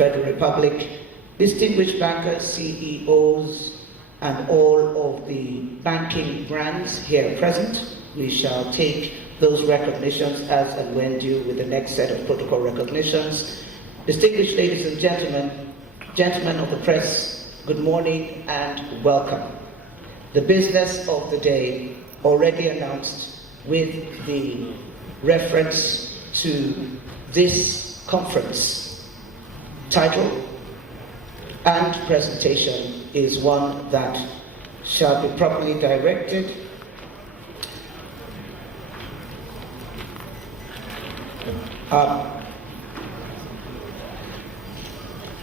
Federal Republic, distinguished bankers, CEOs, and all of the banking brands here present. We shall take those recognitions as and when due with the next set of protocol recognitions. Distinguished ladies and gentlemen of the press, good morning and welcome. The business of the day already announced with the reference to this conference title and presentation is one that shall be properly directed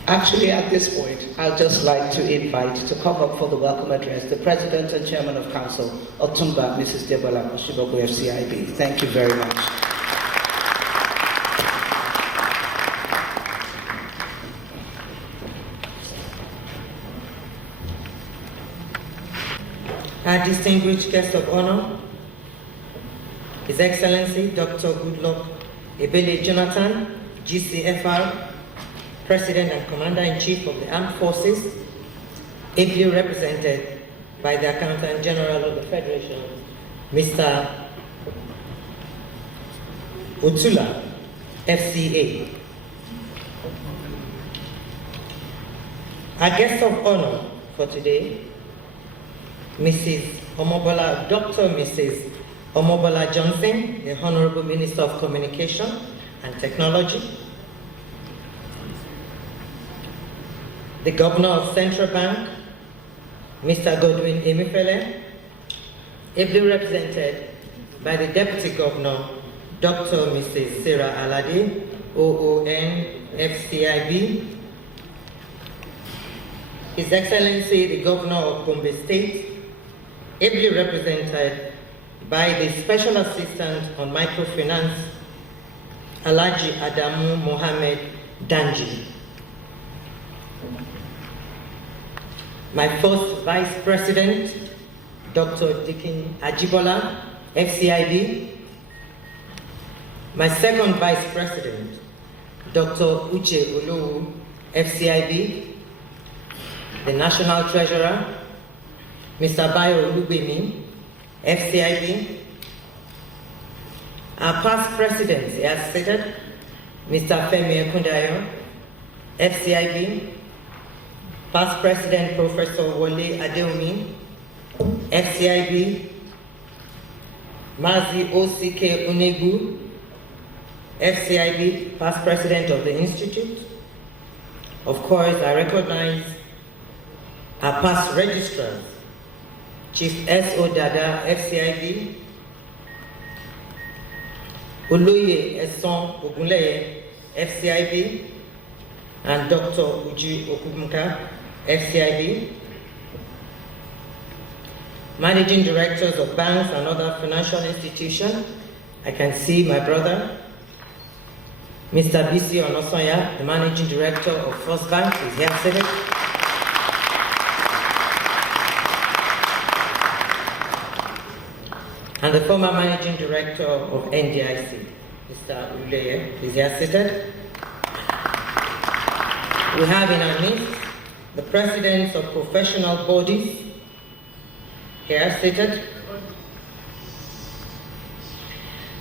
Actually, at this point, I'd just like to invite to come up for the welcome address the President and Chairman of Council, Otunba, Mrs. Debola, Osibogun, FCIB. Thank you very much. Our distinguished guest of honor, His Excellency Dr. Goodluck Ebele Jonathan, GCFR, President and Commander-in-Chief of the Armed Forces, ably represented by the Accountant General of the Federation, Mr. Otunba, FCA. Our guest of honor for today, Dr. Mrs. Omobola Johnson, the Honorable Minister of Communication and Technology, the Governor of Central Bank, Mr. Godwin Emefiele, ably represented by the Deputy Governor, Dr. Mrs. Sarah Alade, OON, FCIB, His Excellency the Governor of Gombe State, ably represented by the Special Assistant on Microfinance, Alhaji Adamu Mohammed Danji. My first Vice President, Dr. Dikin Ajibola, FCIB. My second Vice President, Dr. Uche Olowu, FCIB. The National Treasurer, Mr. Bayo Olubemi, FCIB. Our past presidents, as stated, Mr. Femi Ekundayo, FCIB. Past President Professor Wole Adeomi, FCIB. Mazi O.C.K. Unegu, FCIB, past President of the Institute. Of course, I recognize our past registrars, Chief S.O. Dada, FCIB, Oloye Eson Ogunleye, FCIB, and Dr. Uju Okumka, FCIB, Managing Directors of banks and other financial institutions. I can see my brother, Mr. Bisi Onosoya, the Managing Director of First Bank, is here seated. And the former Managing Director of NDIC, Mr. Uleye, is here seated. We have in our midst the presidents of professional bodies, here seated.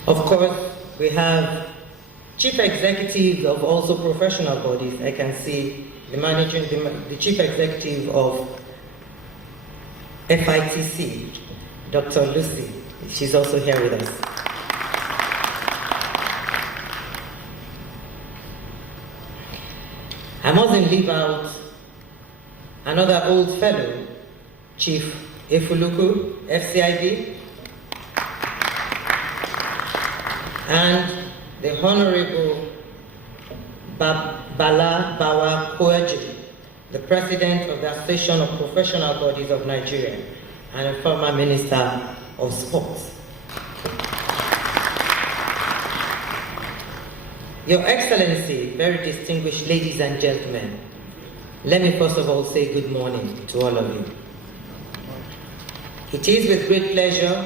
Of course, we have chief executives of also professional bodies. I can see the chief executive of FITC, Dr. Lucy. She's also here with us. I mustn't leave out another old fellow, Chief Efuluku, FCIB, and the Honorable Bala Bawa Koeji, the President of the Association of Professional Bodies of Nigeria, and a former Minister of Sports. Your Excellency, very distinguished ladies and gentlemen, let me first of all say good morning to all of you. It is with great pleasure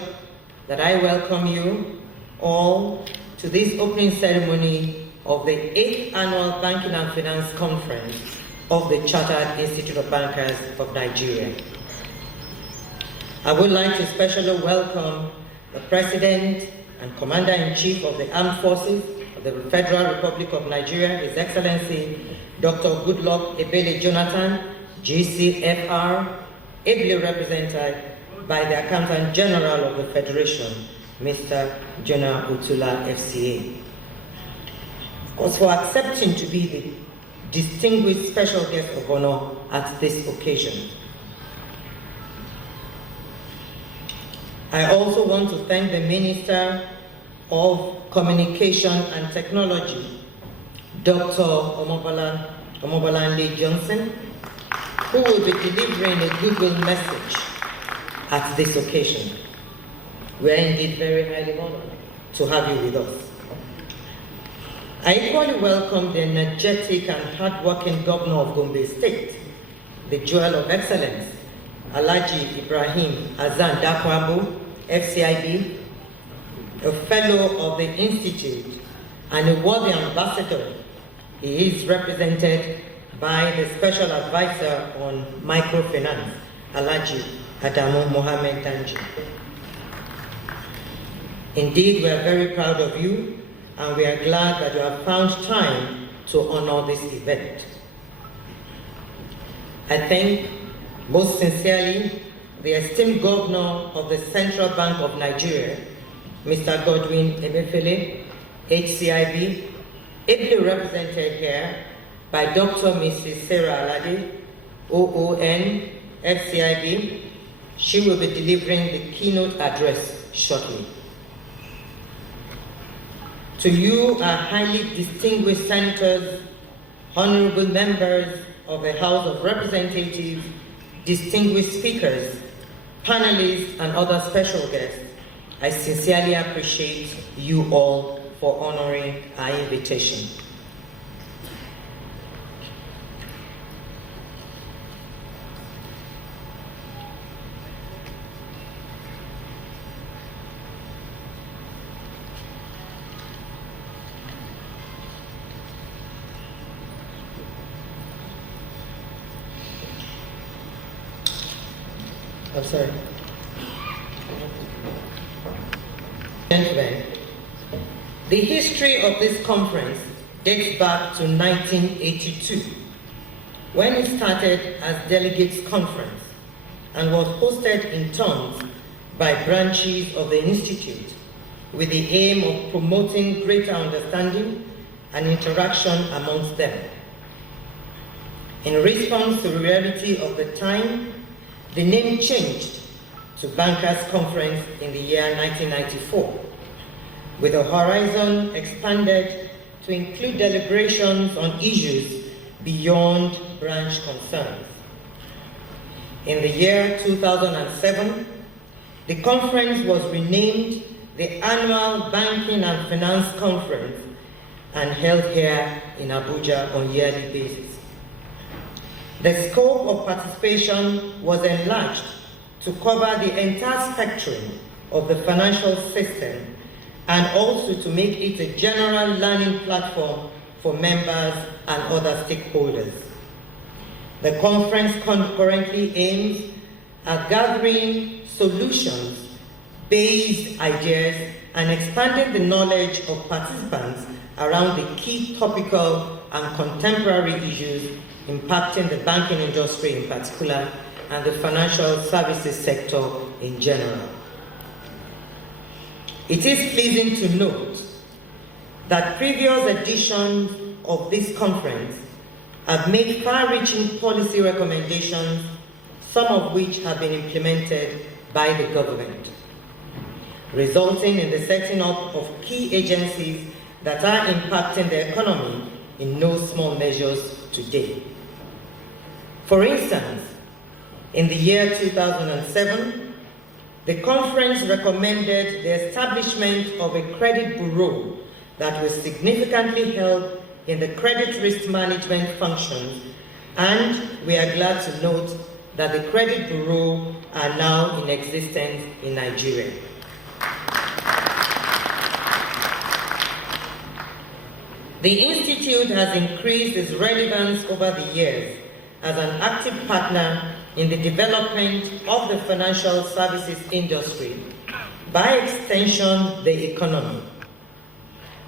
that I welcome you all to this opening ceremony of the 8th Annual Banking and Finance Conference of the Chartered Institute of Bankers of Nigeria. I would like to especially welcome the President and Commander-in-Chief of the Armed Forces of the Federal Republic of Nigeria, His Excellency Dr. Goodluck Ebele Jonathan, GCFR, ably represented by the Accountant General of the Federation, Mr. Jonah Otula, FCA. Of course, for accepting to be the distinguished special guest of honor at this occasion. I also want to thank the Minister of Communication and Technology, Dr. Omobolanle Johnson, who will be delivering a goodwill message at this occasion. We are indeed very highly honored to have you with us. I equally welcome the energetic and hardworking Governor of Gombe State, the Jewel of Excellence, Alhaji Ibrahim Azan Dakwabo, FCIB, a fellow of the Institute and a worthy ambassador. He is represented by the Special Advisor on Microfinance, Alhaji Adamu Mohammed Danji. Indeed, we are very proud of you, and we are glad that you have found time to honor this event. I thank most sincerely the esteemed Governor of the Central Bank of Nigeria, Mr. Godwin Emefiele, HCIB, ably represented here by Dr. Mrs. Sarah Alade, OON, FCIB. She will be delivering the keynote address shortly. To you, our highly distinguished senators, honorable members of the House of Representatives, distinguished speakers, panelists, and other special guests, I sincerely appreciate you all for honoring our invitation. I'm sorry. Gentlemen, the history of this conference dates back to 1982, when it started as Delegates Conference and was hosted in turns by branches of the Institute with the aim of promoting greater understanding and interaction amongst them. In response to the reality of the time, the name changed to Bankers Conference in the year 1994, with the horizon expanded to include deliberations on issues beyond branch concerns. In the year 2007, the conference was renamed the Annual Banking and Finance Conference and held here in Abuja on a yearly basis. The scope of participation was enlarged to cover the entire spectrum of the financial system and also to make it a general learning platform for members and other stakeholders. The conference concurrently aims at gathering solutions-based ideas and expanding the knowledge of participants around the key topical and contemporary issues impacting the banking industry in particular and the financial services sector in general. It is pleasing to note that previous editions of this conference have made far-reaching policy recommendations, some of which have been implemented by the government, resulting in the setting up of key agencies that are impacting the economy in no small measures today. For instance, in the year 2007, the conference recommended the establishment of a credit bureau that will significantly help in the credit risk management functions, and we are glad to note that the credit bureau are now in existence in Nigeria. The Institute has increased its relevance over the years as an active partner in the development of the financial services industry, by extension, the economy.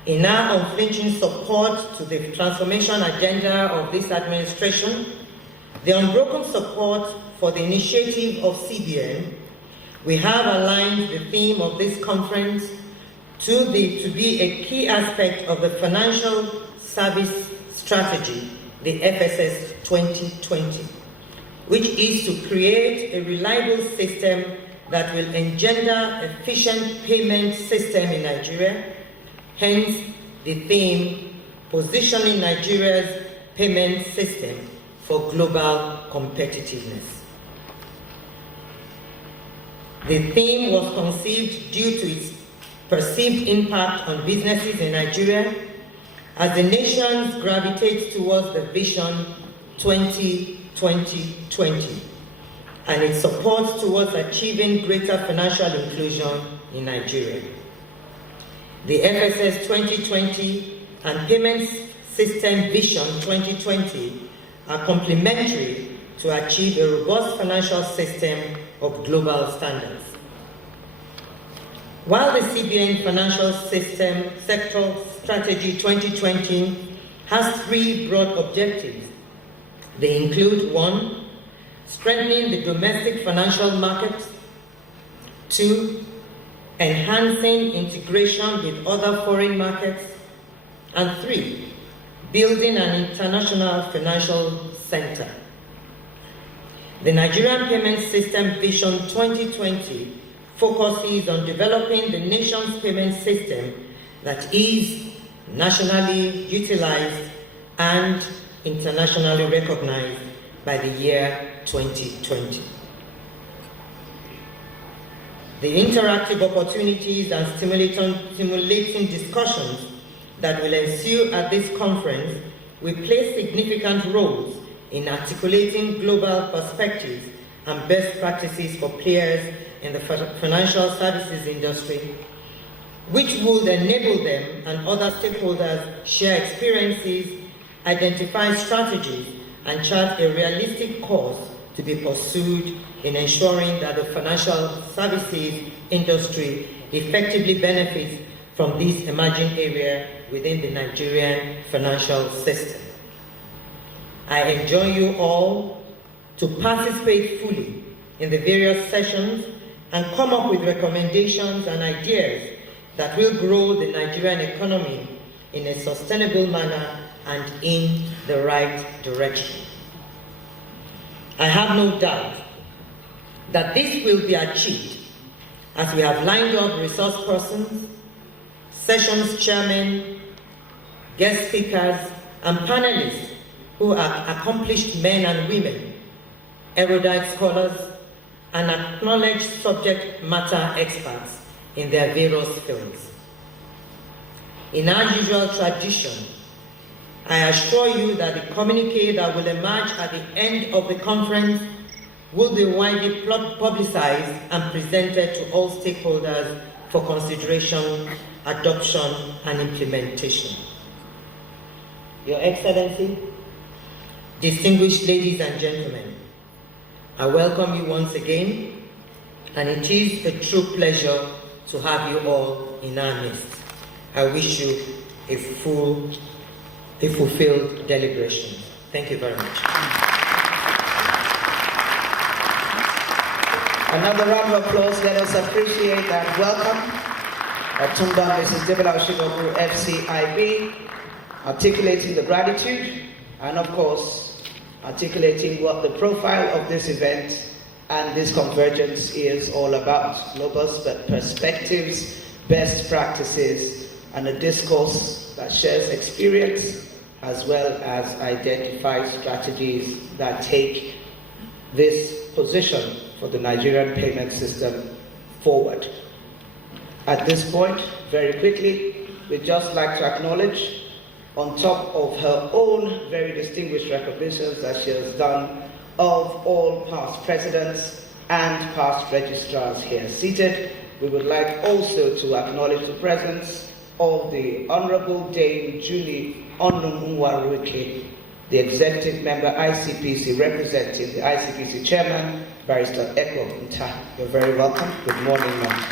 In our unflinching support to the transformation agenda of this administration, the unbroken support for the initiative of CBN, we have aligned the theme of this conference to be a key aspect of the financial service strategy, the FSS 2020, which is to create a reliable system that will engender efficient payment system in Nigeria, hence the theme, positioning Nigeria's payment system for global competitiveness. The theme was conceived due to its perceived impact on businesses in Nigeria as the nations gravitate towards the Vision 2020 and its support towards achieving greater financial inclusion in Nigeria. The FSS 2020 and Payments System Vision 2020 are complementary to achieve a robust financial system of global standards. While the CBN Financial System Sector Strategy 2020 has three broad objectives, they include: 1, strengthening the domestic financial markets; 2, enhancing integration with other foreign markets; and 3, building an international financial center. The Nigerian Payment System Vision 2020 focuses on developing the nation's payment system that is nationally utilized and internationally recognized by the year 2020. The interactive opportunities and stimulating discussions that will ensue at this conference will play significant roles in articulating global perspectives and best practices for players in the financial services industry, which would enable them and other stakeholders share experiences, identify strategies, and chart a realistic course to be pursued in ensuring that the financial services industry effectively benefits from this emerging area within the Nigerian financial system. I enjoin you all to participate fully in the various sessions and come up with recommendations and ideas that will grow the Nigerian economy in a sustainable manner and in the right direction. I have no doubt that this will be achieved as we have lined up resource persons, sessions chairmen, guest speakers, and panelists who are accomplished men and women, erudite scholars, and acknowledged subject matter experts in their various fields. In our usual tradition, I assure you that the communique that will emerge at the end of the conference will be widely publicized and presented to all stakeholders for consideration, adoption, and implementation. Your Excellency, distinguished ladies and gentlemen, I welcome you once again, and it is a true pleasure to have you all in our midst. I wish you a fulfilled deliberation. Thank you very much. Another round of applause. Let us appreciate and welcome Otunba, Mrs. Debola Osibogun, FCIB, articulating the gratitude and, of course, articulating what the profile of this event and this convergence is all about. Global perspectives, best practices, and a discourse that shares experience as well as identifies strategies that take this position for the Nigerian payment system forward. At this point, very quickly, we'd just like to acknowledge, on top of her own very distinguished recognitions that she has done of all past presidents and past registrars here seated, we would like also to acknowledge the presence of the Honorable Dame Julie Okonjo-lweala, the executive member ICPC representing the ICPC chairman, Barrister Ekwo Nta. You're very welcome. Good morning, ma'am.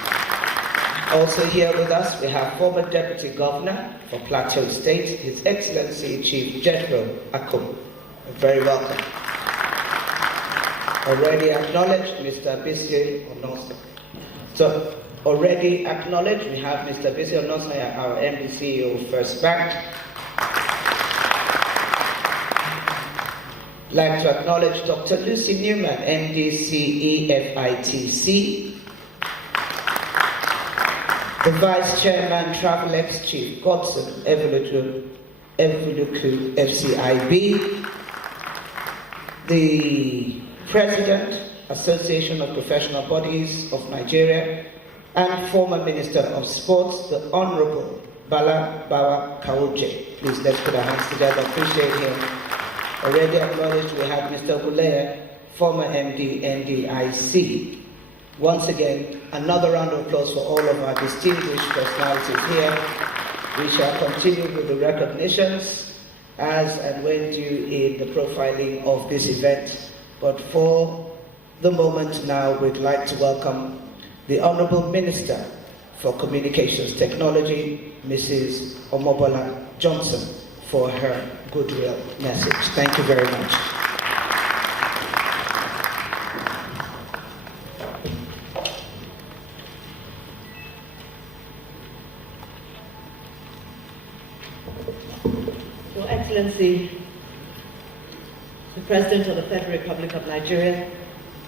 Also here with us, we have former Deputy Governor for Plateau State, His Excellency Chief Jethro Akum. You're very welcome. Already acknowledged, Mr. Bisi Onosa. So, already acknowledged, we have Mr. Bisi Onosa, our MD CEO of First Bank. Like to acknowledge Dr. Lucy Newman, MD CEFITC. The Vice Chairman, Travelex Chief Godwin, Ebele, FCIB. The President, Association of Professional Bodies of Nigeria, and former Minister of Sports, the Honorable Bala Bawa Kaoje. Please let's put our hands together, appreciate him. Already acknowledged, we have Mr. Gulea, former MD, NDIC. Once again, another round of applause for all of our distinguished personalities here. We shall continue with the recognitions as and when due in the profiling of this event. But for the moment now, we'd like to welcome the Honorable Minister for Communications Technology, Mrs. Omobola Johnson, for her goodwill message. Thank you very much. Your Excellency, the President of the Federal Republic of Nigeria,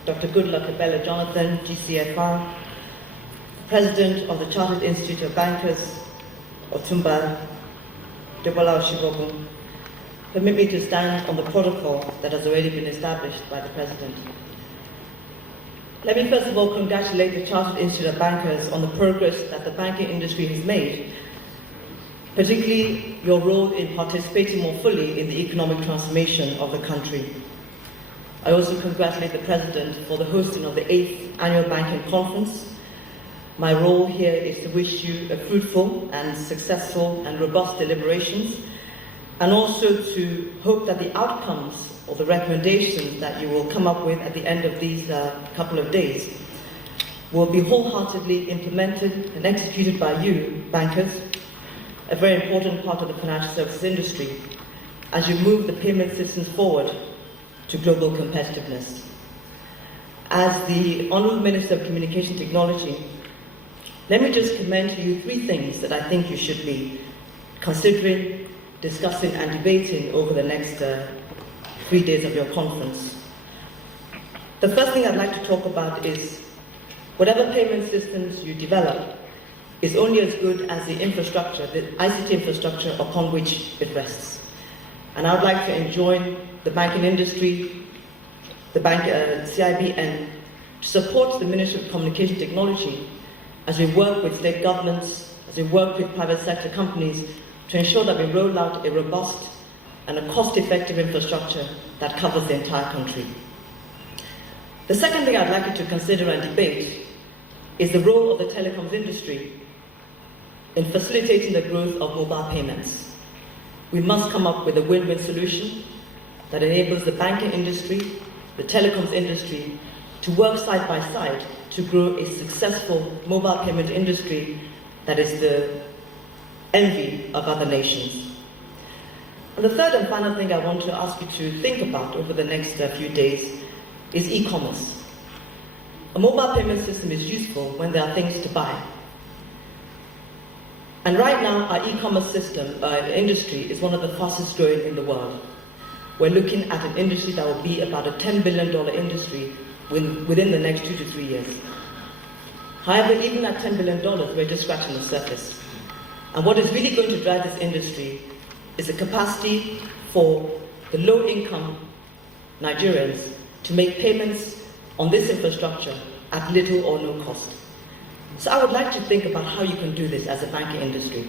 Dr. Goodluck Ebele Jonathan, GCFR, President of the Chartered Institute of Bankers, Otunba, Debola, Osibogun, permit me to stand on the protocol that has already been established by the President. Let me first of all congratulate the Chartered Institute of Bankers on the progress that the banking industry has made, particularly your role in participating more fully in the economic transformation of the country. I also congratulate the President for the hosting of the 8th Annual Banking Conference. My role here is to wish you a fruitful and successful and robust deliberations, and also to hope that the outcomes or the recommendations that you will come up with at the end of these couple of days will be wholeheartedly implemented and executed by you, bankers, a very important part of the financial services industry, as you move the payment systems forward to global competitiveness. As the Honourable Minister of Communication Technology, let me just commend to you 3 things that I think you should be considering, discussing and debating over the next 3 days of your conference. The first thing I'd like to talk about is whatever payment systems you develop is only as good as the infrastructure, the ICT infrastructure upon which it rests. And I would like to enjoin the banking industry, the CIBN, to support the Ministry of Communication Technology as we work with state governments, as we work with private sector companies to ensure that we roll out a robust and a cost-effective infrastructure that covers the entire country. The second thing I'd like you to consider and debate is the role of the telecoms industry in facilitating the growth of mobile payments. We must come up with a win-win solution that enables the banking industry, the telecoms industry, to work side by side to grow a successful mobile payment industry that is the envy of other nations. And the third and final thing I want to ask you to think about over the next few days is e-commerce. A mobile payment system is useful when there are things to buy. And right now, our e-commerce system, industry, is one of the fastest growing in the world. We're looking at an industry that will be about a $10 billion industry within the next 2 to 3 years. However, even at $10 billion, we're just scratching the surface. And what is really going to drive this industry is the capacity for the low-income Nigerians to make payments on this infrastructure at little or no cost. So I would like to think about how you can do this as a banking industry.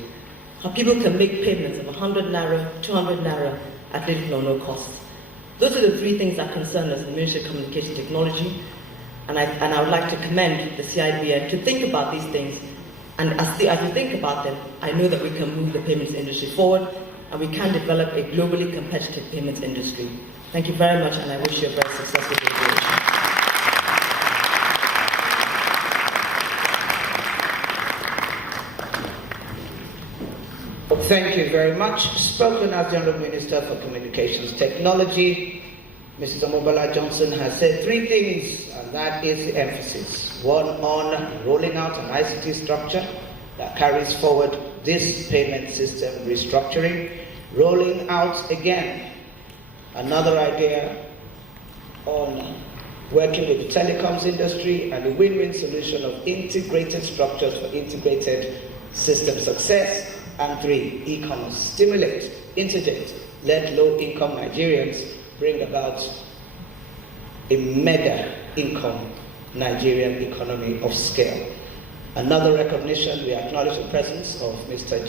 How people can make payments of 100 naira, 200 naira at little or no cost. Those are the 3 things that concern us in the Ministry of Communication Technology. And I would like to commend the CIBN to think about these things. And as we think about them, I know that we can move the payments industry forward and we can develop a globally competitive payments industry. Thank you very much, and I wish you a very successful deliberation. Thank you very much. Spoken as the Honourable Minister for Communications Technology, Mrs. Omobola Johnson has said three things, and that is the emphasis. One, on rolling out an ICT structure that carries forward this payment system restructuring. Rolling out again another idea on working with the telecoms industry and a win-win solution of integrated structures for integrated system success. And three, e-commerce. Stimulate, integrate, let low-income Nigerians bring about a mega income Nigerian economy of scale. Another recognition, we acknowledge the presence of Mr.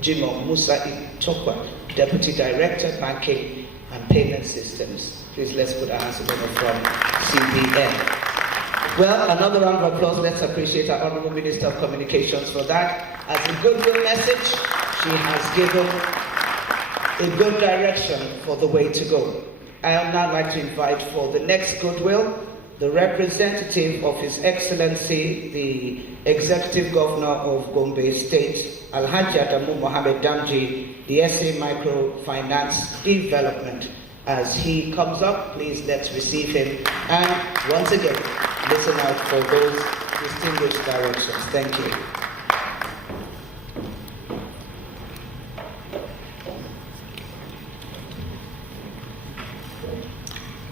Jimo Musa Itokwa, Deputy Director, Banking and Payment Systems. Please let's put our hands together from CIBN. Well, another round of applause. Let's appreciate our Honourable Minister of Communications for that. As a goodwill message, she has given a good direction for the way to go. I would now like to invite for the next goodwill the representative of His Excellency, the Executive Governor of Gombe State, Alhaji Adamu Mohammed Damji, the SA Microfinance Development. As he comes up, please let's receive him. And once again, listen out for those distinguished directions. Thank you.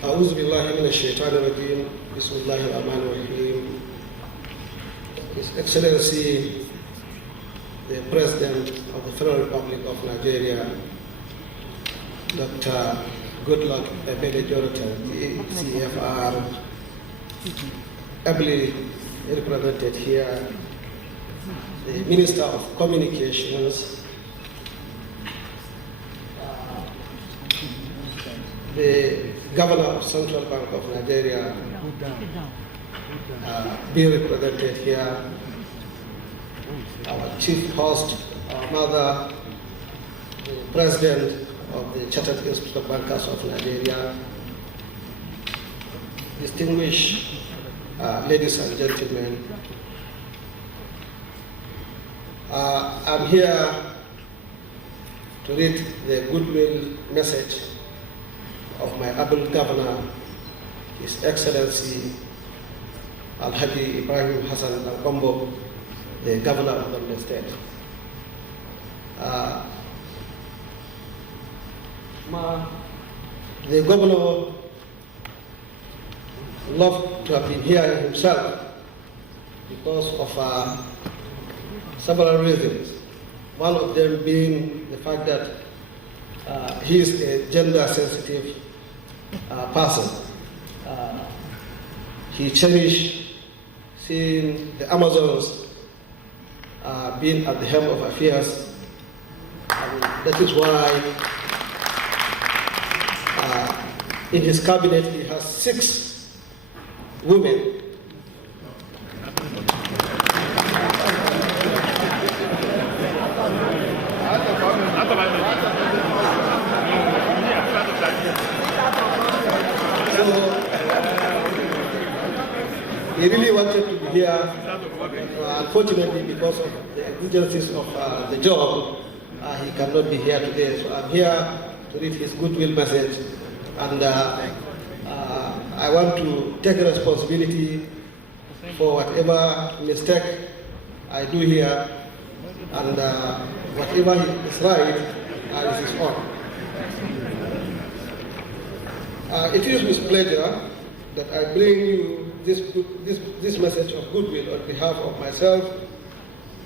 أعوذ بالله من الشيطان الرجيم بسم الله الرحمن الرحيم. His Excellency, the President of the Federal Republic of Nigeria, Dr. Goodluck, Ebele, GCFR, Ebele represented here, the Minister of Communications, the Governor of Central Bank of Nigeria, being represented here, our Chief Host, our Mother, the President of the Chartered Institute of Bankers of Nigeria, distinguished ladies and gentlemen. I'm here to read the goodwill message of my able governor, His Excellency Alhaji Ibrahim Hassan Al-Kombo, the governor of the state. The governor loved to have been here himself because of several reasons. One of them being the fact that he is a gender-sensitive person. He cherished seeing the Amazons being at the helm of affairs, and that is why in his cabinet he has 6 women. He really wanted to be here. Unfortunately, because of the exigencies of the job, he cannot be here today. So I'm here to read his goodwill message, and I want to take responsibility for whatever mistake I do here, and whatever is right is his own. It is with pleasure that I bring you this message of goodwill on behalf of myself,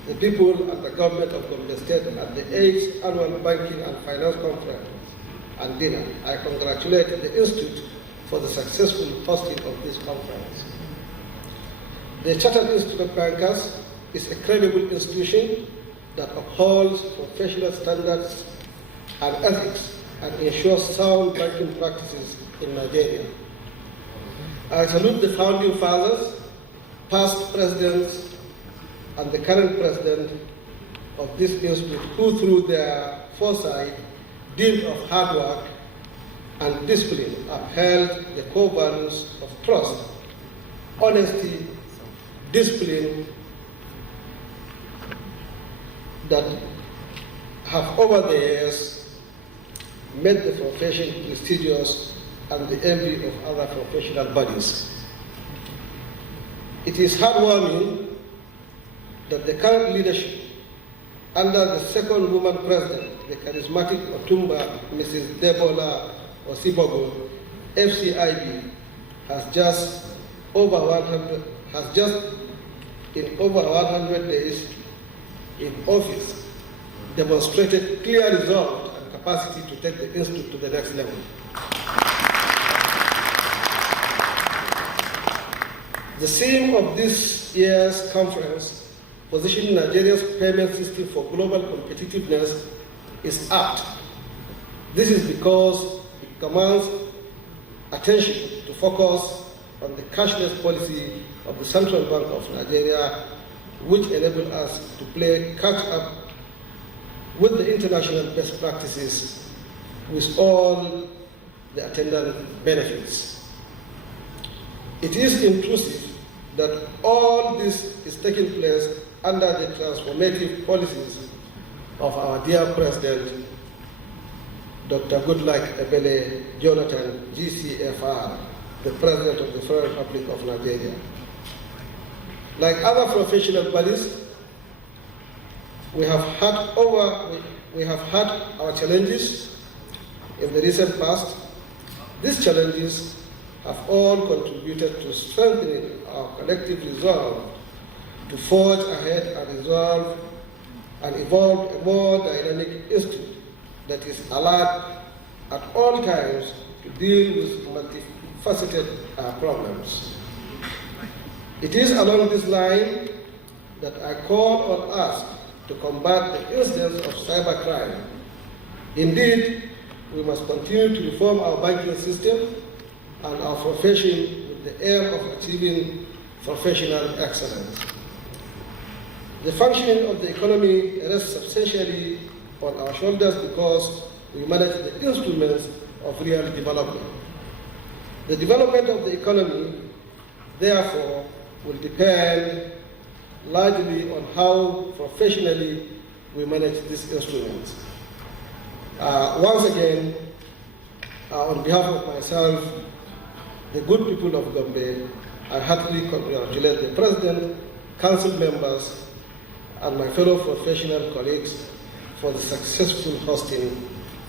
the people and the government of Gombe State at the 8th Annual Banking and Finance Conference and Dinner. I congratulate the Institute for the successful hosting of this conference. The Chartered Institute of Bankers is a credible institution that upholds professional standards and ethics and ensures sound banking practices in Nigeria. I salute the founding fathers, past presidents, and the current president of this institute, who through their foresight dint of hard work and discipline, upheld the core values of trust, honesty, discipline that have over the years made the profession prestigious and the envy of other professional bodies. It is heartwarming that the current leadership, under the second woman president, the charismatic Otunba, Mrs. Debola Osibogun, FCIB, has just in over 100 days in office demonstrated clear resolve and capacity to take the institute to the next level. The theme of this year's conference, Positioning Nigeria's Payment System for Global Competitiveness, is apt. This is because it commands attention to focus on the cashless policy of the Central Bank of Nigeria, which enables us to play catch-up with the international best practices with all the attendant benefits. It is intrusive that all this is taking place under the transformative policies of our dear President, Dr. Goodluck Ebele Jonathan, GCFR, the President of the Federal Republic of Nigeria. Like other professional bodies, we have had our challenges in the recent past. These challenges have all contributed to strengthening our collective resolve to forge ahead and resolve and evolve a more dynamic institute that is alert at all times to deal with multifaceted problems. It is along this line that I call on us to combat the incidence of cybercrime. Indeed, we must continue to reform our banking system and our profession with the aim of achieving professional excellence. The functioning of the economy rests substantially on our shoulders because we manage the instruments of real development. The development of the economy, therefore, will depend largely on how professionally we manage these instruments. Once again, on behalf of myself, the good people of Gombe, I heartily congratulate the President, Council members, and my fellow professional colleagues for the successful hosting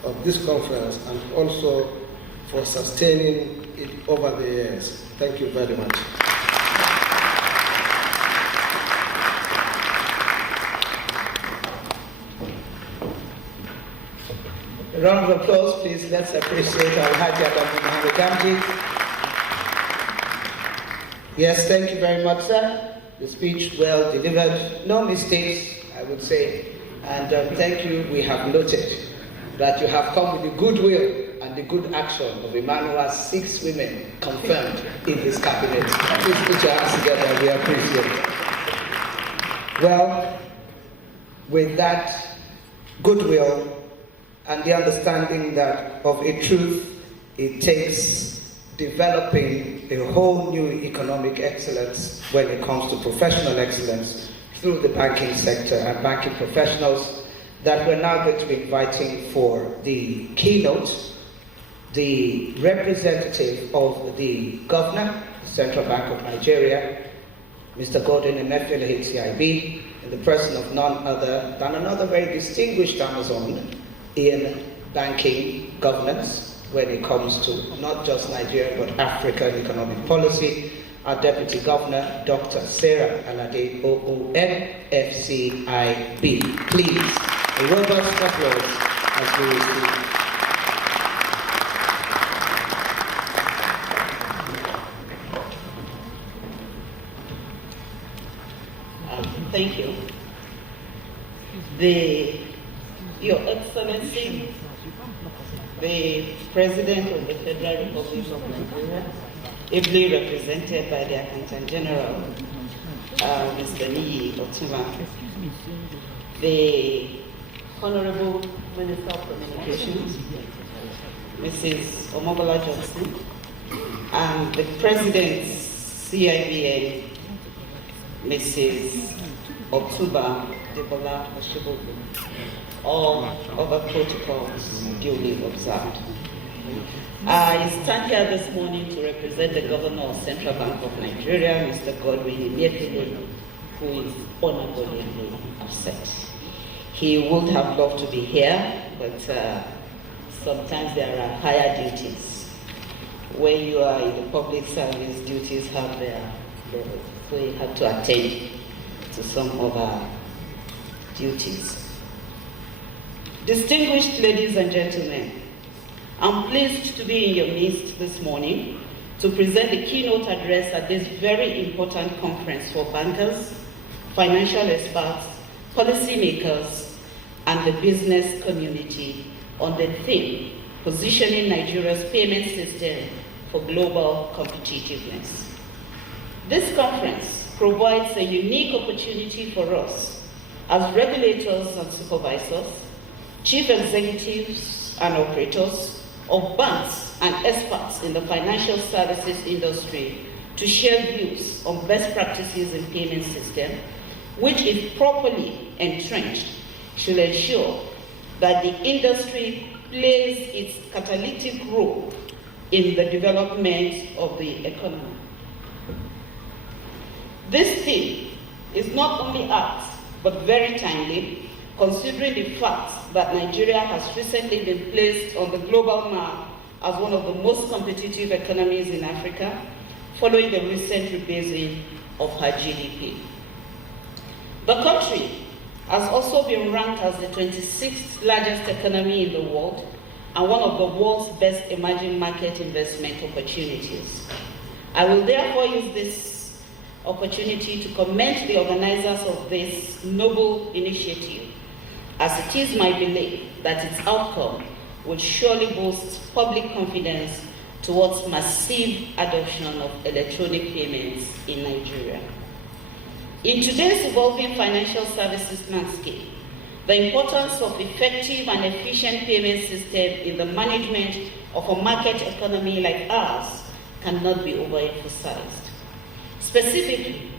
of this conference and also for sustaining it over the years. Thank you very much. A round of applause, please. Let's appreciate Alhaji Adamu Muhammad Gamji. Yes, thank you very much, sir. The speech well delivered. No mistakes, I would say. And thank you. We have noted that you have come with the goodwill and the good action of Emmanuel's 6 women confirmed in his cabinet. Please put your hands together. We appreciate it. Well, with that goodwill and the understanding that of a truth, it takes developing a whole new economic excellence when it comes to professional excellence through the banking sector and banking professionals, that we're now going to be inviting for the keynote the representative of the governor, the Central Bank of Nigeria, Mr. Godwin Emefiele, HCIB, in the person of none other than another very distinguished Amazon in banking governance when it comes to not just Nigeria but African economic policy, our Deputy Governor, Dr. Sarah Alade, OON, FCIB. Please, a robust applause as we receive. Thank you. Your Excellency, the President of the Federal Republic of Nigeria, ably represented by the Accountant General, Mr. Otunba, the Honorable Minister of Communications, Mrs. Omobola Johnson, and the President, CIBN, Mrs. Otunba, Debola, Osibogun. All other protocols duly observed. I stand here this morning to represent the Governor of Central Bank of Nigeria, Mr. Godwin, Emefiele, who is honorably absent. He would have loved to be here, but sometimes there are higher duties. When you are in the public service, duties have their level, so you have to attend to some of our duties. Distinguished ladies and gentlemen, I'm pleased to be in your midst this morning to present the keynote address at this very important conference for bankers, financial experts, policymakers, and the business community on the theme, Positioning Nigeria's Payment System for Global Competitiveness. This conference provides a unique opportunity for us as regulators and supervisors, chief executives and operators of banks and experts in the financial services industry to share views on best practices in payment system, which, if properly entrenched, should ensure that the industry plays its catalytic role in the development of the economy. This theme is not only apt, but very timely, considering the fact that Nigeria has recently been placed on the global map as one of the most competitive economies in Africa, following the recent rebasing of her GDP. The country has also been ranked as the 26th largest economy in the world and one of the world's best emerging market investment opportunities. I will therefore use this opportunity to commend the organizers of this noble initiative, as it is my belief that its outcome will surely boost public confidence towards massive adoption of electronic payments in Nigeria. In today's evolving financial services landscape, the importance of effective and efficient payment system in the management of a market economy like ours cannot be overemphasized. Specifically,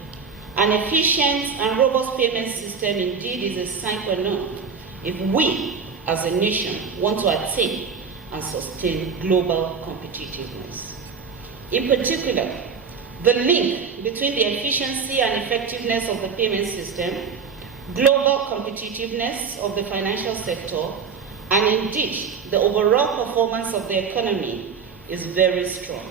an efficient and robust payment system indeed is a sine qua non if we, as a nation, want to attain and sustain global competitiveness. In particular, the link between the efficiency and effectiveness of the payment system, global competitiveness of the financial sector, and indeed the overall performance of the economy is very strong.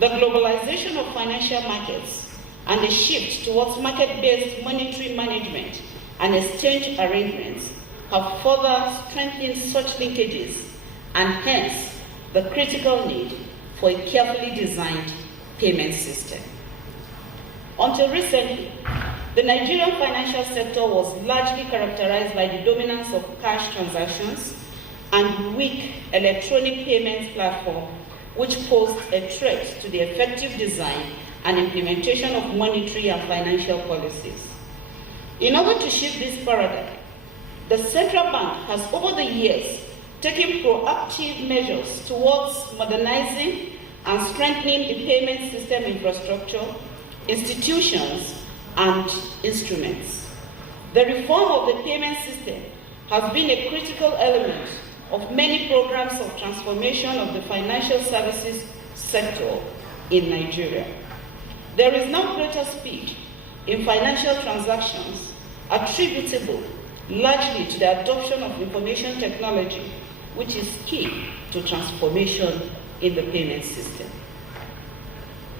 The globalization of financial markets and the shift towards market-based monetary management and exchange arrangements have further strengthened such linkages, and hence the critical need for a carefully designed payment system. Until recently, the Nigerian financial sector was largely characterized by the dominance of cash transactions and weak electronic payments platform, which posed a threat to the effective design and implementation of monetary and financial policies. In order to shift this paradigm, the central bank has over the years taken proactive measures towards modernizing and strengthening the payment system infrastructure, institutions, and instruments. The reform of the payment system has been a critical element of many programs of transformation of the financial services sector in Nigeria. There is now greater speed in financial transactions attributable largely to the adoption of information technology, which is key to transformation in the payment system.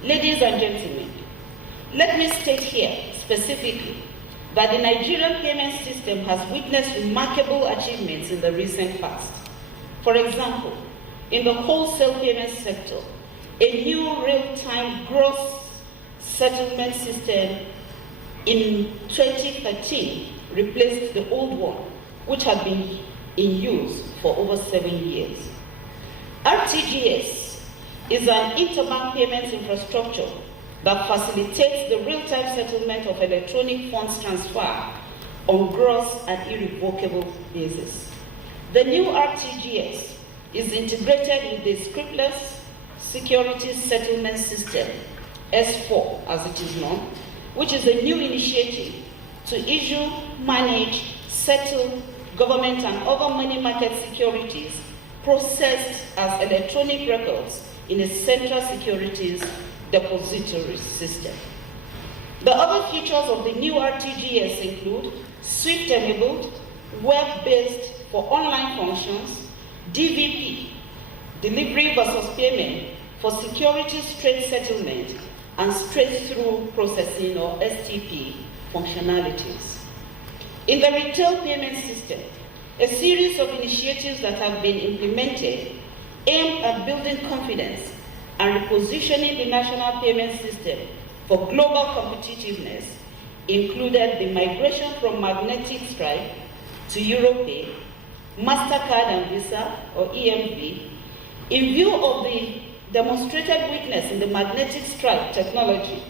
Ladies and gentlemen, let me state here specifically that the Nigerian payment system has witnessed remarkable achievements in the recent past. For example, in the wholesale payment sector, a new real-time gross settlement system in 2013 replaced the old one, which had been in use for over 7 years. RTGS is an interbank payments infrastructure that facilitates the real-time settlement of electronic funds transfer on gross and irrevocable basis. The new RTGS is integrated with the scriptless securities settlement system, S4 as it is known, which is a new initiative to issue, manage, settle government and other money market securities processed as electronic records in a central securities depository system. The other features of the new RTGS include SWIFT-enabled, web-based for online functions, DVP, delivery versus payment for securities trade settlement, and straight-through processing or STP functionalities. In the retail payment system, a series of initiatives that have been implemented aimed at building confidence and repositioning the national payment system for global competitiveness included the migration from magnetic stripe to Europay, MasterCard and Visa, or EMV, in view of the demonstrated weakness in the magnetic stripe technology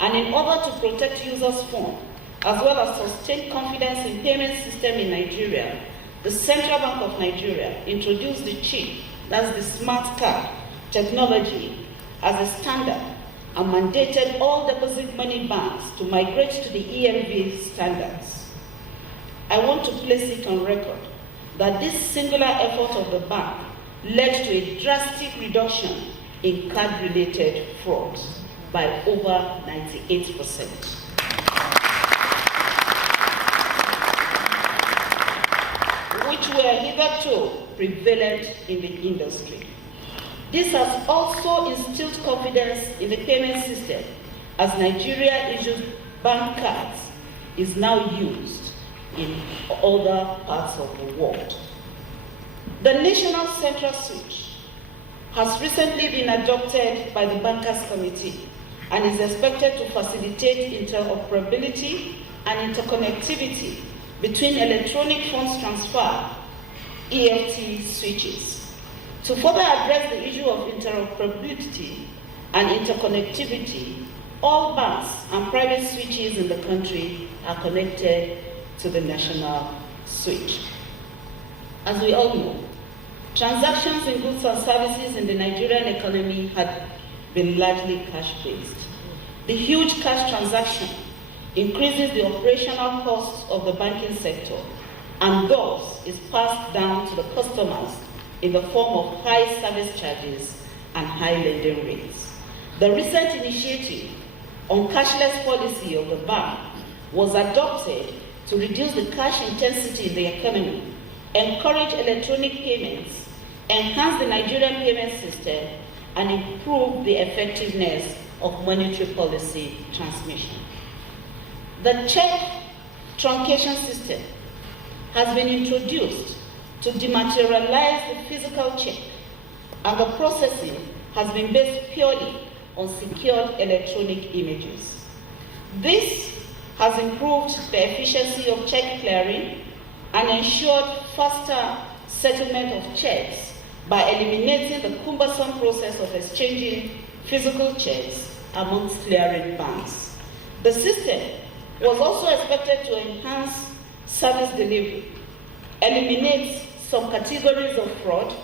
and in order to protect users' funds, as well as sustain confidence in payment system in Nigeria, the Central Bank of Nigeria introduced the chip, that's the smart card technology, as a standard and mandated all deposit money banks to migrate to the EMV standards. I want to place it on record that this singular effort of the bank led to a drastic reduction in card-related fraud by over 98%. Which were hitherto prevalent in the industry. This has also instilled confidence in the payment system as Nigeria issues bank cards is now used in other parts of the world. The National Central Switch has recently been adopted by the Bankers Committee and is expected to facilitate interoperability and interconnectivity between electronic funds transfer, EFT switches. To further address the issue of interoperability and interconnectivity, all banks and private switches in the country are connected to the national switch. As we all know, transactions in goods and services in the Nigerian economy had been largely cash-based. The huge cash transaction increases the operational costs of the banking sector and thus is passed down to the customers in the form of high service charges and high lending rates. The recent initiative on cashless policy of the bank was adopted to reduce the cash intensity in the economy, encourage electronic payments, enhance the Nigerian payment system, and improve the effectiveness of monetary policy transmission. The check truncation system has been introduced to dematerialize the physical check, and the processing has been based purely on secured electronic images. This has improved the efficiency of check clearing and ensured faster settlement of checks by eliminating the cumbersome process of exchanging physical checks amongst clearing banks. The system was also expected to enhance service delivery, eliminate some categories of fraud,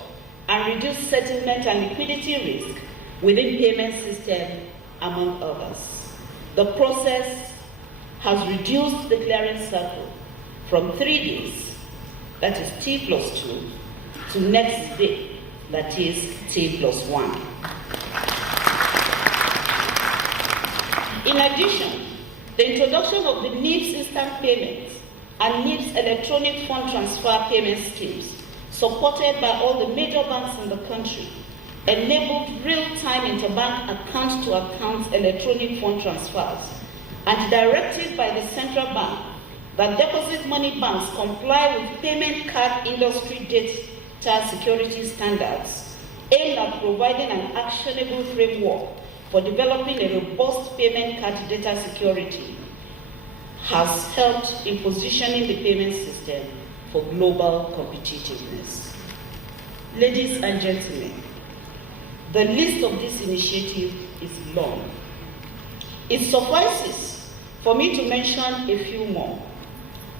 and reduce settlement and liquidity risk within payment system, among others. The process has reduced the clearing cycle from 3 days, that is T+2, to next day, that is T+1. In addition, the introduction of the NIPS instant payments and NIPS electronic fund transfer payment schemes, supported by all the major banks in the country, enabled real-time interbank account-to-account electronic fund transfers, and directed by the central bank that deposit money banks comply with payment card industry data security standards, aimed at providing an actionable framework for developing a robust payment card data security, has helped in positioning the payment system for global competitiveness. Ladies and gentlemen, the list of this initiative is long. It suffices for me to mention a few more,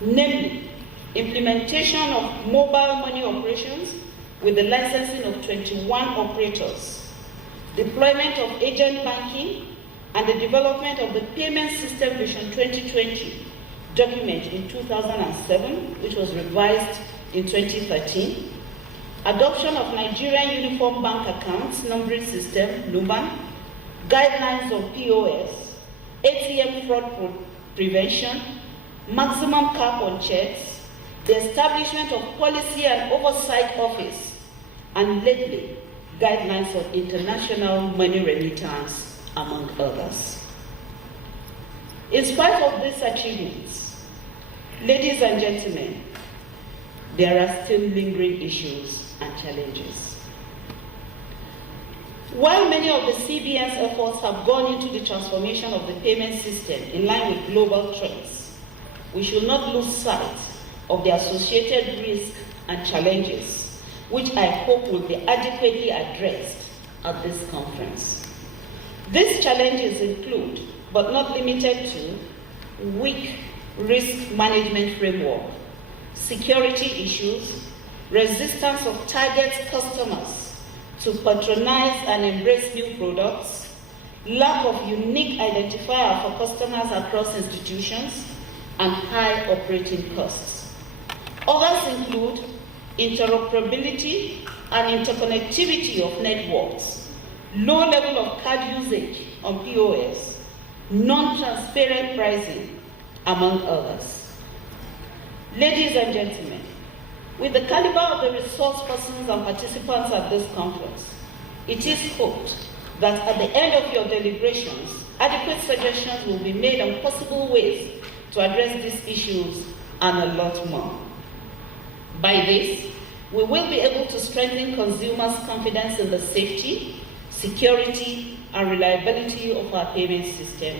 namely implementation of mobile money operations with the licensing of 21 operators, deployment of agent banking, and the development of the Payment System Vision 2020 document in 2007, which was revised in 2013, adoption of Nigerian Uniform Bank Accounts Numbering System, NUBAN, guidelines on POS, ATM fraud prevention, maximum cap on checks, the establishment of Policy and Oversight Office, and lately, guidelines on international money remittance, among others. In spite of these achievements, ladies and gentlemen, there are still lingering issues and challenges. While many of the CBN's efforts have gone into the transformation of the payment system in line with global trends, we should not lose sight of the associated risks and challenges, which I hope will be adequately addressed at this conference. These challenges include, but not limited to, weak risk management framework, security issues, resistance of target customers to patronize and embrace new products, lack of unique identifier for customers across institutions, and high operating costs. Others include interoperability and interconnectivity of networks, low level of card usage on POS, non-transparent pricing, among others. Ladies and gentlemen, with the caliber of the resource persons and participants at this conference, it is hoped that at the end of your deliberations, adequate suggestions will be made on possible ways to address these issues and a lot more. By this, we will be able to strengthen consumers' confidence in the safety, security, and reliability of our payment system,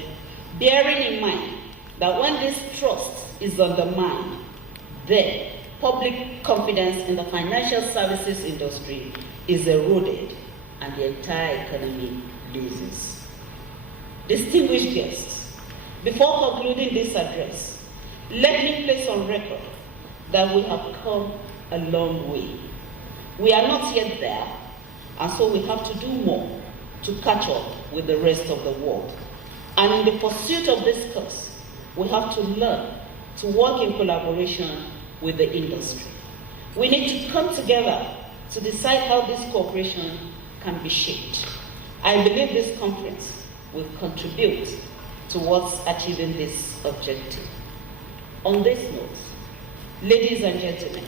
bearing in mind that when this trust is undermined, then public confidence in the financial services industry is eroded and the entire economy loses. Distinguished guests, before concluding this address, let me place on record that we have come a long way. We are not yet there, and so we have to do more to catch up with the rest of the world. And in the pursuit of this cause, we have to learn to work in collaboration with the industry. We need to come together to decide how this cooperation can be shaped. I believe this conference will contribute towards achieving this objective. On this note, ladies and gentlemen,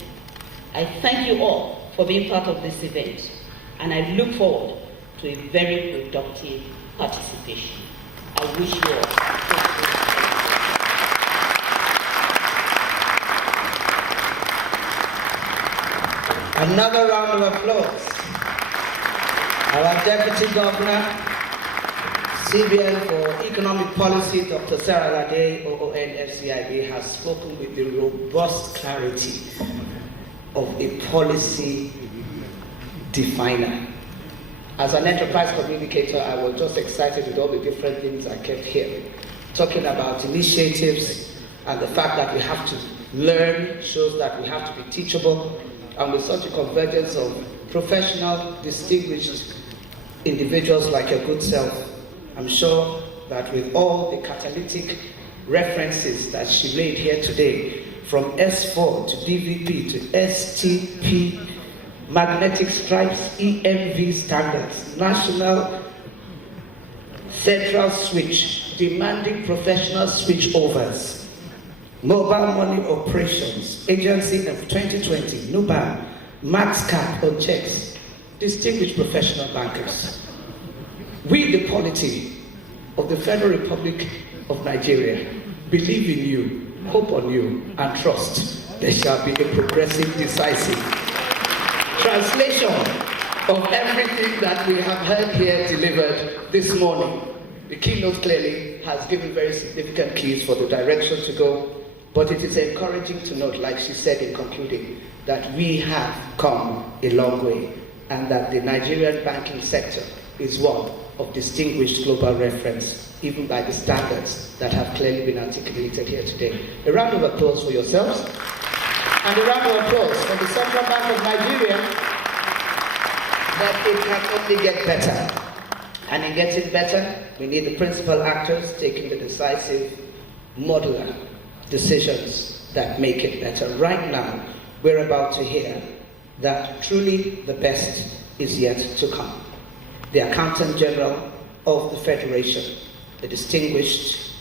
I thank you all for being part of this event, and I look forward to a very productive participation. I wish you all. Another round of applause. Our Deputy Governor, CBN for Economic Policy, Dr. Sarah Lade, OON, FCIB, has spoken with the robust clarity of a policy definer. As an enterprise communicator, I was just excited with all the different things I kept hearing, talking about initiatives and the fact that we have to learn shows that we have to be teachable, and with such a convergence of professional, distinguished individuals like your good self, I'm sure that with all the catalytic references that she made here today, from S4 to DVP to STP, magnetic stripes, EMV standards, national central switch, demanding professional switchovers, mobile money operations, agency of 2020, NUBAN, max cap on checks, distinguished professional bankers. We, the polity of the Federal Republic of Nigeria, believe in you, hope on you, and trust there shall be a progressive, decisive translation of everything that we have heard here delivered this morning. The keynote clearly has given very significant keys for the direction to go, but it is encouraging to note, like she said in concluding, that we have come a long way and that the Nigerian banking sector is one of distinguished global reference, even by the standards that have clearly been articulated here today. A round of applause for yourselves. And a round of applause for the Central Bank of Nigeria, that it can only get better. And in getting better, we need the principal actors taking the decisive, modular decisions that make it better. Right now, we're about to hear that truly the best is yet to come. The Accountant General of the Federation, the distinguished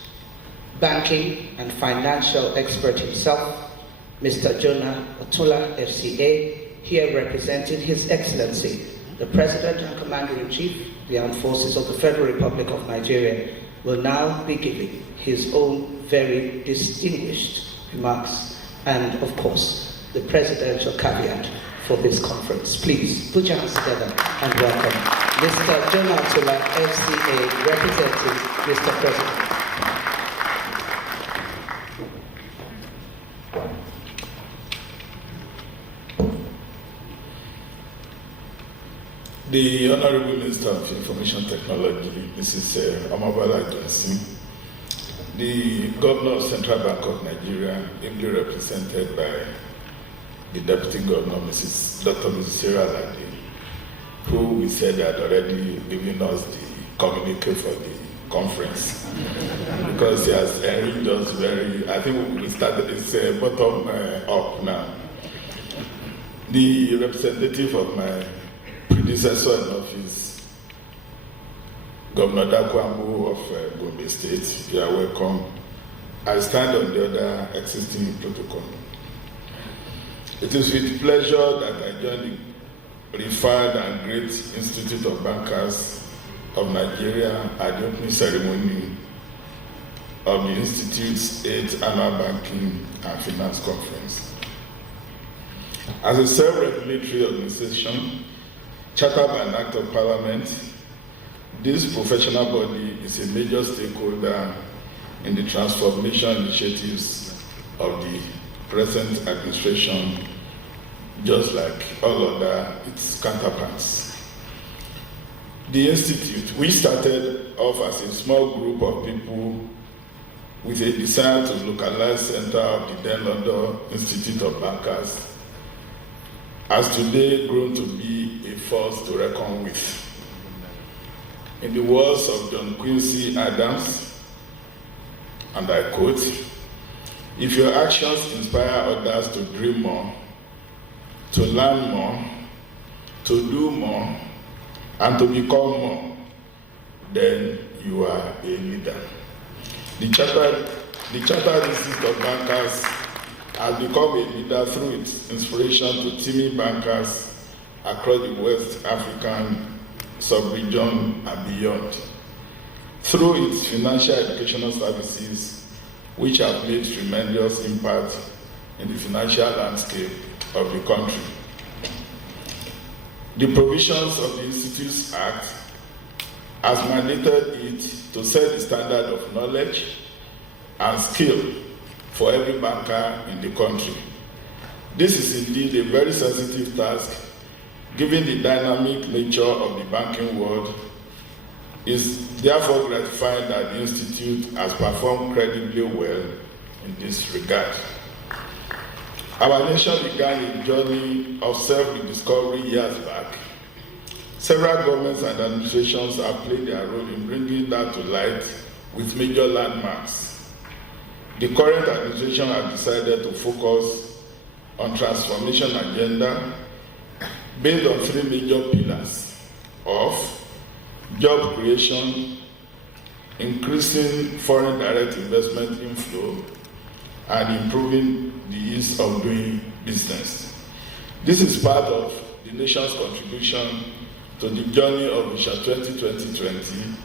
banking and financial expert himself, Mr. Jonah Otula, FCA, here representing His Excellency, the President and Commander-in-Chief, the Armed Forces of the Federal Republic of Nigeria, will now be giving his own very distinguished remarks and, of course, the presidential caveat for this conference. Please put your hands together and welcome Mr. Jonah Otula, FCA, representing Mr. President. The Honorable Minister of Information Technology, Mrs. Omobola Johnson, the Governor of Central Bank of Nigeria, ably represented by the Deputy Governor, Dr. Mrs. Sarah Ladi, who we said had already given us the communique for the conference, because he has enriched us very, I think we started, it's bottom up now. The representative of my predecessor in office, Governor Dakwambu of Gombe State, you are welcome. I stand on the other existing protocol. It is with pleasure that I join the referred and great Institute of Bankers of Nigeria at the opening ceremony of the Institute's 8th Annual Banking and Finance Conference. As a self-regulatory organization, chartered by an act of parliament, this professional body is a major stakeholder in the transformation initiatives of the present administration, just like all other its counterparts. The Institute, we started off as a small group of people with a desire to localize center of the then London Institute of Bankers, has today grown to be a force to reckon with. In the words of John Quincy Adams, and I quote, "If your actions inspire others to dream more, to learn more, to do more, and to become more, then you are a leader." The Chartered Institute of Bankers has become a leader through its inspiration to teaming bankers across the West African sub-region and beyond, through its financial educational services, which have made tremendous impact in the financial landscape of the country. The provisions of the Institute's Act has mandated it to set the standard of knowledge and skill for every banker in the country. This is indeed a very sensitive task, given the dynamic nature of the banking world. Is therefore gratifying that the Institute has performed credibly well in this regard. Our nation began a journey of self-discovery years back. Several governments and administrations have played their role in bringing that to light with major landmarks. The current administration has decided to focus on transformation agenda based on three major pillars of job creation, increasing foreign direct investment inflow, and improving the ease of doing business. This is part of the nation's contribution to the journey of Vision 2020,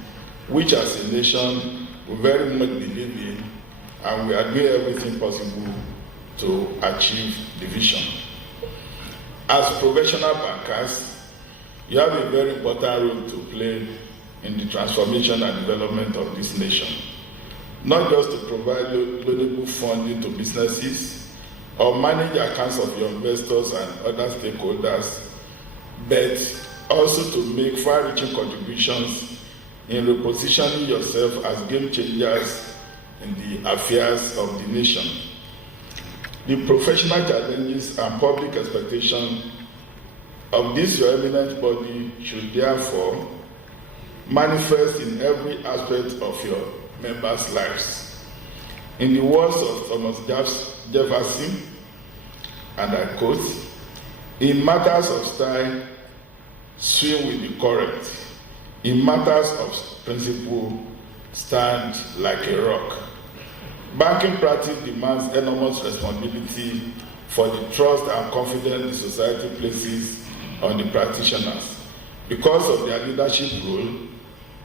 which as a nation we very much believe in, and we are doing everything possible to achieve the vision. As professional bankers, you have a very important role to play in the transformation and development of this nation. Not just to provide loanable funding to businesses or manage accounts of your investors and other stakeholders, but also to make far-reaching contributions in repositioning yourself as game changers in the affairs of the nation. The professional challenges and public expectations of this your eminent body should therefore manifest in every aspect of your members' lives. In the words of Thomas Jefferson, and I quote, "In matters of style, swim with the current. In matters of principle, stand like a rock." Banking practice demands enormous responsibility for the trust and confidence the society places on the practitioners because of their leadership role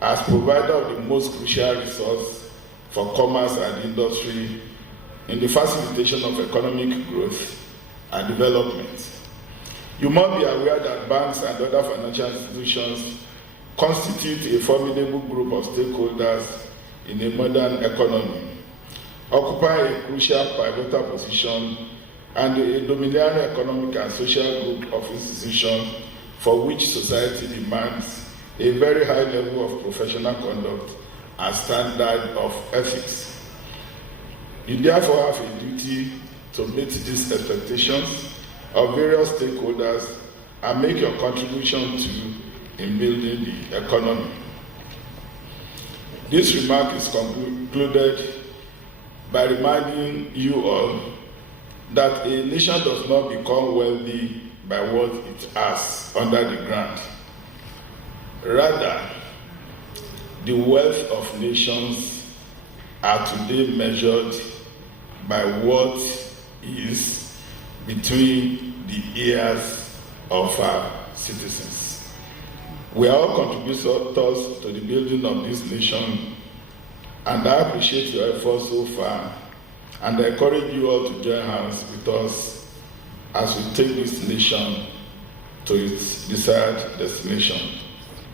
as provider of the most crucial resource for commerce and industry in the facilitation of economic growth and development. You must be aware that banks and other financial institutions constitute a formidable group of stakeholders in a modern economy, occupying a crucial pivotal position and a domineering economic and social group of institutions for which society demands a very high level of professional conduct and standard of ethics. You therefore have a duty to meet these expectations of various stakeholders and make your contribution in building the economy. This remark is concluded by reminding you all that a nation does not become wealthy by what it has under the ground. Rather, the wealth of nations are today measured by what is between the ears of our citizens. We are all contributors to the building of this nation, and I appreciate your efforts so far, and I encourage you all to join hands with us as we take this nation to its desired destination.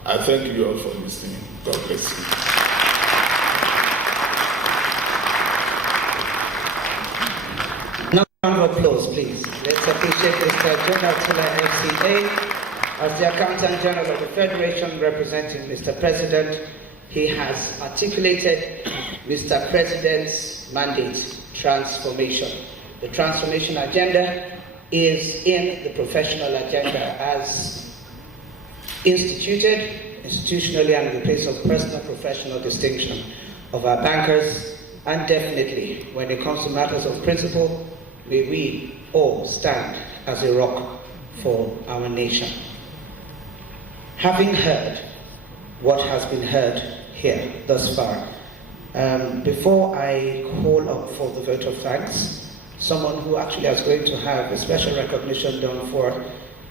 I thank you all for listening. God bless you. Now, round of applause, please. Let's appreciate Mr. General Tiller, FCA. As the Accountant General of the Federation representing Mr. President, he has articulated Mr. President's mandate, transformation. The transformation agenda is in the professional agenda as instituted institutionally and in the place of personal professional distinction of our bankers, and definitely when it comes to matters of principle, may we all stand as a rock for our nation. Having heard what has been heard here thus far, before I call up for the vote of thanks, someone who actually is going to have a special recognition done for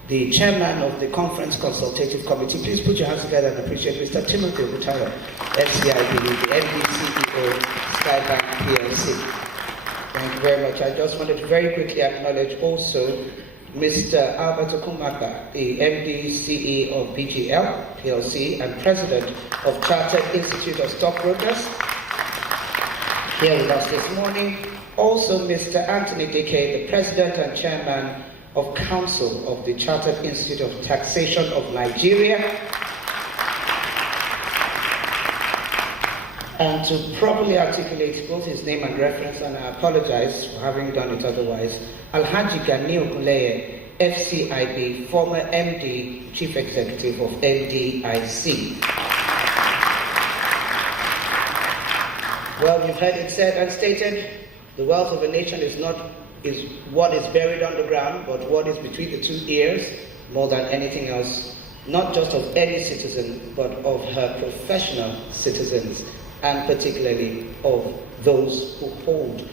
the chairman of the Conference Consultative Committee. Please put your hands together and appreciate Mr. Timothy Obutayo, FCIB, the MD CEO, Skybank PLC. Thank you very much. I just wanted to very quickly acknowledge also Mr. Albert Okunmagba, the MD CEO of BGL PLC and President of Chartered Institute of Stockbrokers, here with us this morning. Also Mr. Anthony Dike, the President and Chairman of Council of the Chartered Institute of Taxation of Nigeria. And to properly articulate both his name and reference, and I apologize for having done it otherwise, Alhaji Gani Ogunleye, FCIB, former MD, Chief Executive of MDIC. Well, you've heard it said and stated, the wealth of a nation is what is buried underground, but what is between the two ears more than anything else, not just of any citizen, but of her professional citizens, and particularly of those who hold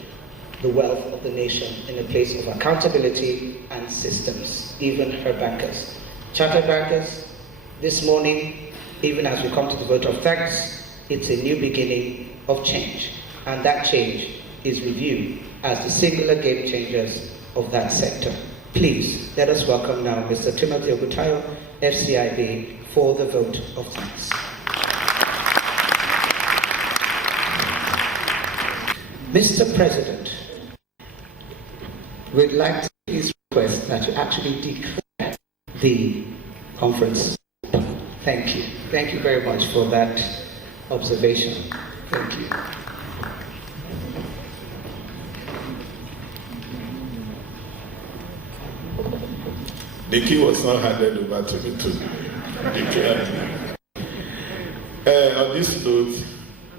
the wealth of the nation in a place of accountability and systems, even her bankers. Chartered bankers, this morning, even as we come to the vote of thanks, it's a new beginning of change, and that change is reviewed as the singular game changers of that sector. Please, let us welcome now Mr. Timothy Obutayo, FCIB, for the vote of thanks. Mr. President, we'd like to please request that you actually declare the conference. Thank you. Thank you very much for that observation. Thank you. The key was not handed over to me to declare. On this note,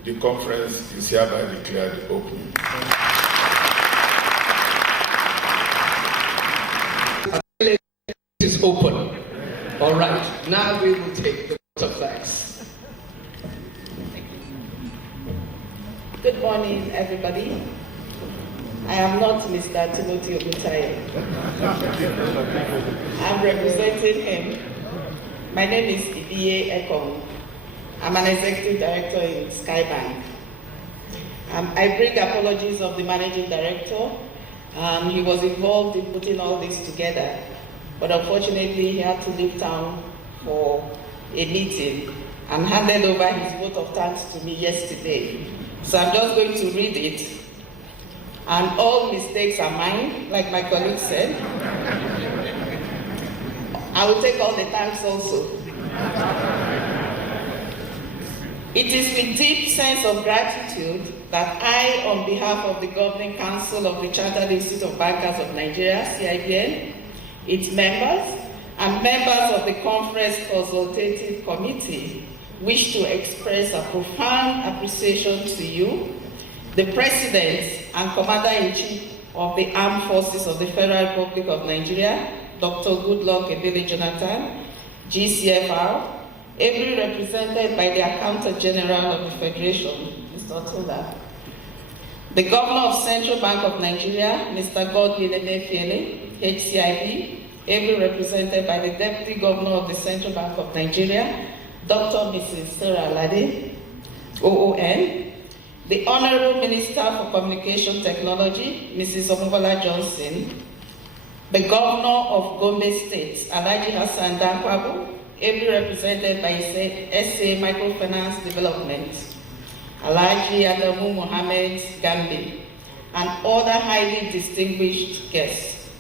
the conference is hereby declared open. It is open. All right, now we will take the vote of thanks. Good morning, everybody. I am not Mr. Timothy Obutaye. I'm representing him. My name is Ebele. I'm an executive director in SkyBank. I bring apologies of the managing director. He was involved in putting all this together, but unfortunately he had to leave town for a meeting and handed over his vote of thanks to me yesterday. So I'm just going to read it. And all mistakes are mine, like my colleague said. I will take all the thanks also. It is with deep sense of gratitude that I, on behalf of the Governing Council of the Chartered Institute of Bankers of Nigeria, CIBN, its members, and members of the Conference Consultative Committee, wish to express a profound appreciation to you, the President and Commander-in-Chief of the Armed Forces of the Federal Republic of Nigeria, Dr. Goodluck Ebele Jonathan, GCFR, ably represented by the Accountant General of the Federation, Mr. Otunba, the Governor of Central Bank of Nigeria, Mr. Godwin Emefiele, HCIB, ably represented by the Deputy Governor of the Central Bank of Nigeria, Dr. Mrs. Sarah Lade, OON, the Honorable Minister for Communication Technology, Mrs. Debola Johnson, the Governor of Gombe State, Alhaji Hassan Dankwabu, ably represented by SA Microfinance Development, Alhaji Adamu Mohammed Gambi, and other highly distinguished guests.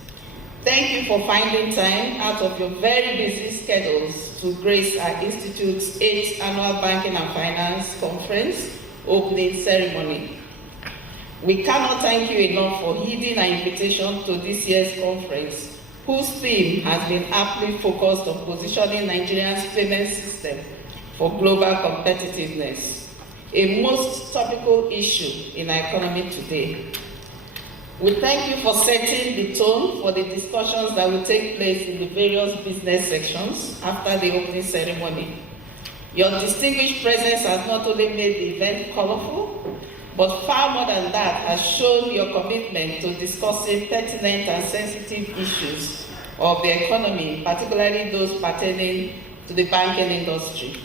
Thank you for finding time out of your very busy schedules to grace our Institute's 8th Annual Banking and Finance Conference opening ceremony. We cannot thank you enough for heeding our invitation to this year's conference, whose theme has been aptly focused on positioning Nigeria's payment system for global competitiveness, a most topical issue in our economy today. We thank you for setting the tone for the discussions that will take place in the various business sections after the opening ceremony. Your distinguished presence has not only made the event colorful, but far more than that, has shown your commitment to discussing pertinent and sensitive issues of the economy, particularly those pertaining to the banking industry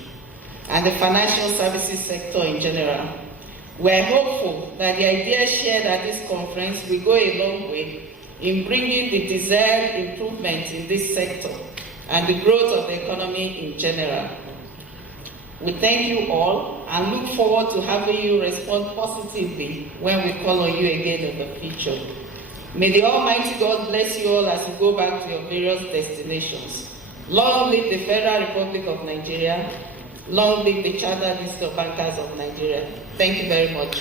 and the financial services sector in general. We're hopeful that the ideas shared at this conference will go a long way in bringing the desired improvement in this sector and the growth of the economy in general. We thank you all and look forward to having you respond positively when we call on you again in the future. May the Almighty God bless you all as you go back to your various destinations. Long live the Federal Republic of Nigeria. Long live the Chartered Institute of Bankers of Nigeria. Thank you very much.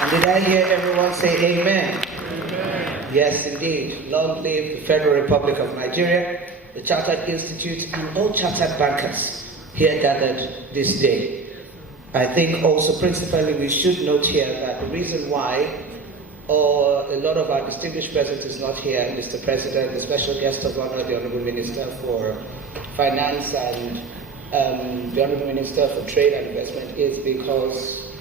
And did I hear everyone say amen? Amen. Yes, indeed. Long live the Federal Republic of Nigeria, the Chartered Institute, and all chartered bankers here gathered this day. I think also principally we should note here that the reason why a lot of our distinguished presence is not here, Mr. President, the special guest of honor, the Honorable Minister for Finance and the Honorable Minister for Trade and Investment, is because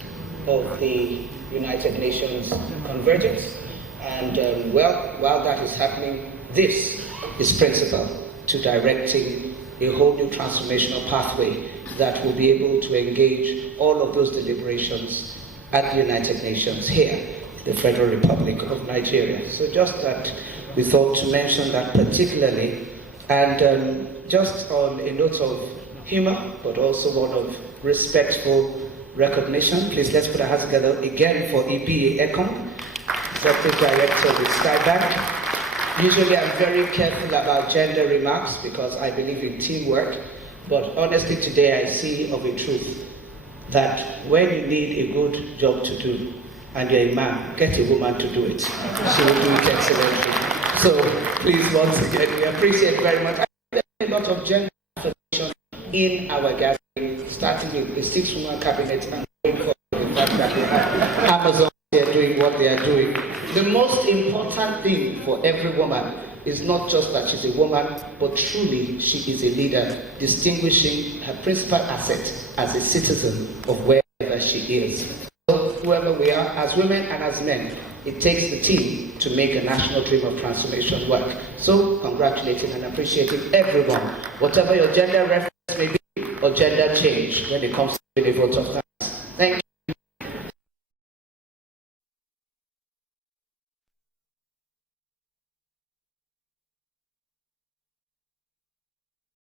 of the United Nations convergence. And while that is happening, this is principal to directing a whole new transformational pathway that will be able to engage all of those deliberations at the United Nations here, the Federal Republic of Nigeria. So just that we thought to mention that particularly, and just on a note of humor, but also one of respectful recognition, please let's put our hands together again for Ebele, Executive Director with SkyBank. Usually I'm very careful about gender remarks because I believe in teamwork, but honestly today I see of a truth that when you need a good job to do and you're a man, get a woman to do it. She will do it excellently. So please, once again, we appreciate very much. There's a lot of gender affirmation in our gathering, starting with the 6-woman cabinet and going for the fact that we have Amazon here doing what they are doing. The most important thing for every woman is not just that she's a woman, but truly she is a leader, distinguishing her principal asset as a citizen of wherever she is. So whoever we are, as women and as men, it takes the team to make a national dream of transformation work. So congratulating and appreciating everyone, whatever your gender reference may be or gender change when it comes to the vote of